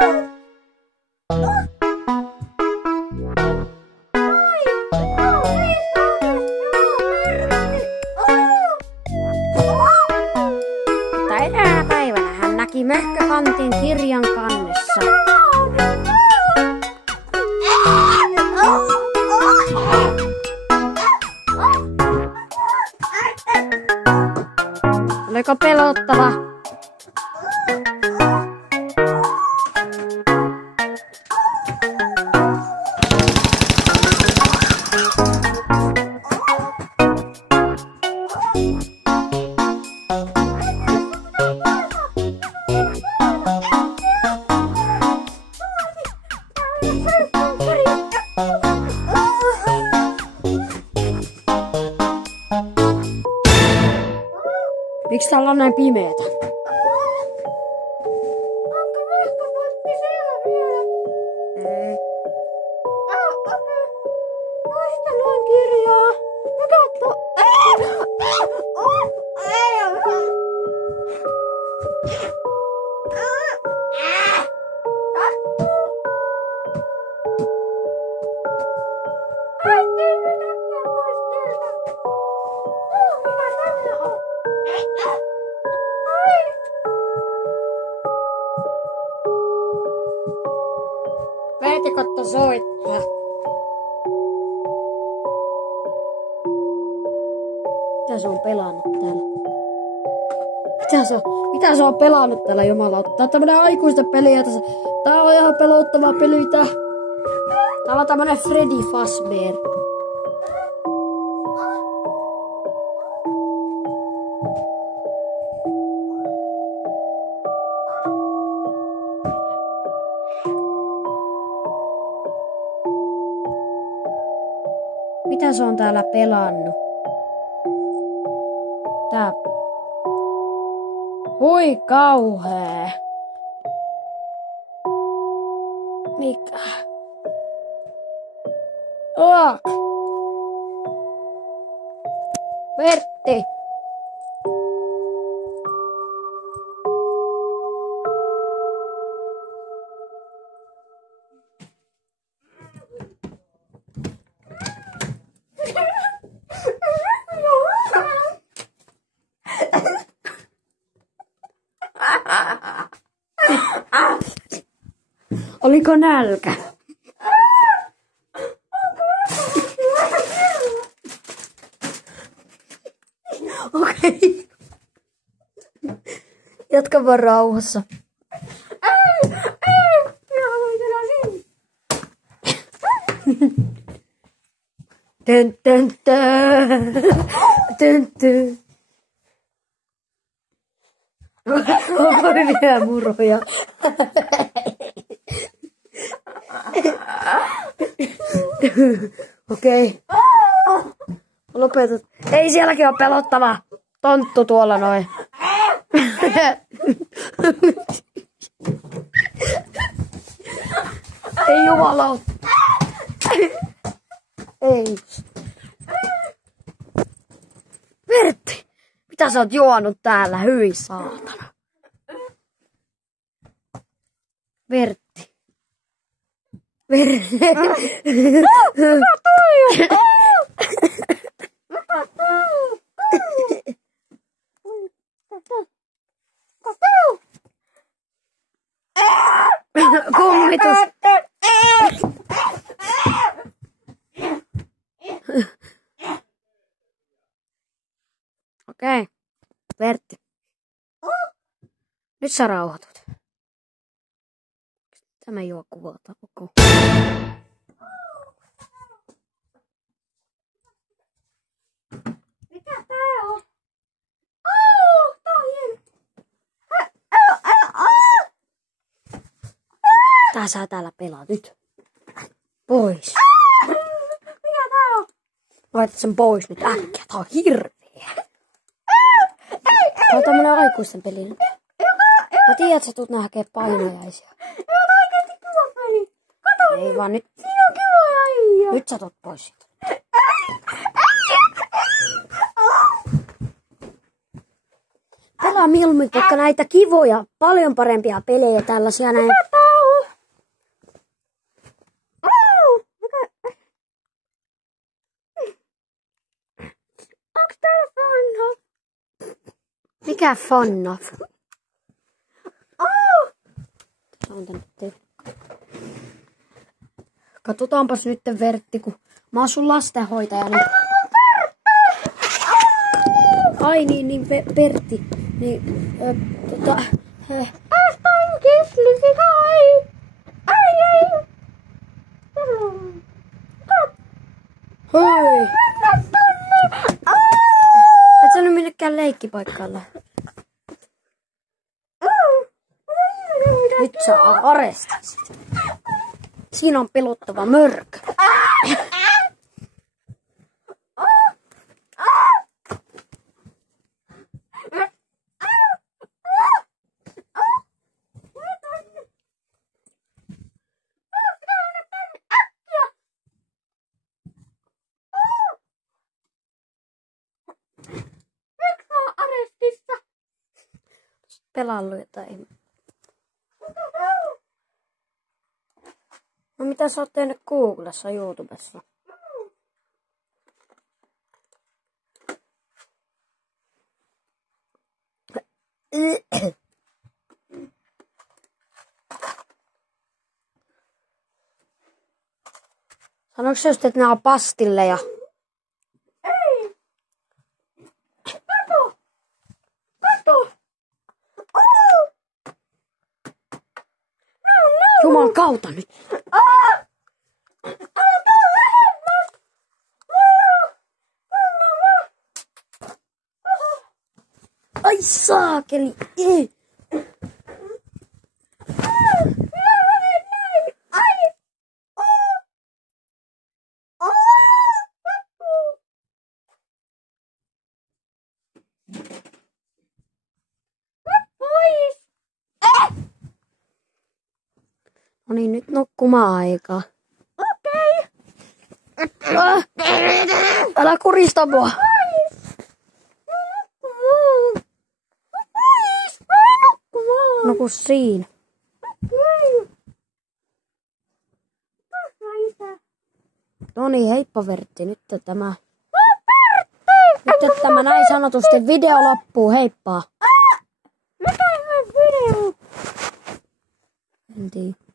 Eräänä päivänä hän näki möhkökantin kirjan kannessa. Oliko pelottava? Miksi täällä on näin pimeetä? Onko möhkökantti siellä vielä? Ei. Muistellaan kirjaa. Mikä Vertikotta soittaa. Mitä se on pelannut täällä? Mitä se on pelannut täällä, jumalauta? Tää on tämmönen aikuisten peli. Tää on ihan pelottava peli. Täällä on tämmönen Freddy Fazbear. Mitä se on täällä pelannut? Tää... Hui kauhea. Mikä? Pertti! Oliko nälkä? Okei. Jatka vaan rauhassa. Minä haluan tänään sinne. Tön tön tön. Tön tön. Onko hyviä muroja? Okei. Lopetat. Ei, sielläkin on pelottava tonttu tuolla noin. Ei jumalauta. Ei. Vertti, mitä sä oot juonut täällä, hyi saatana? Vertti. Vertti. Kummitus. Okei. Vertti. Nyt sä rauhoitut. Tämä ei oo kuvata koko. Mikä tää on? Tää on hieno. Tää saa täällä pelaa nyt. Pois. Mikä tää on? Laitat sen pois nyt äkkiä. Tää on hirveä. Tää on tämmönen aikuisten peli. Mä tiedän, että sä tulet näkee painajaisia. Ei ole oikeesti kiva peli. Kato, Ei vaan nyt. siinä on kivoja äijä. Nyt sä tulet pois siitä. Pelaa mieluummin vaikka näitä kivoja, paljon parempia pelejä tällaisia näin. Mitä tää on? Mikä fannaf? On tänne. Katsotaanpas nyt Vertti, kun mä oon sun lastenhoitaja. Niin... Ai niin, Pertti. Niin, Aspan kisslysi, hai! Ai! Hei! Et sä nyt minnekään leikkipaikalle. Nyt sä arestasit. Siinä on pelottava mörkö. Pelannut jotain. No mitä sä oot tehnyt Googlessa, YouTubessa? Sanoiko just, että nämä on pastilleja? Ei! Kato! Juman kautta nyt. Ai saakeli. No niin, nyt nukkumaan aikaa. Okei. Älä kurista mua. Nuku siinä. No niin, heippa Vertti. Nyt tämä näin sanotusti video loppuu. Heippa. Mikä on video? En tiedä.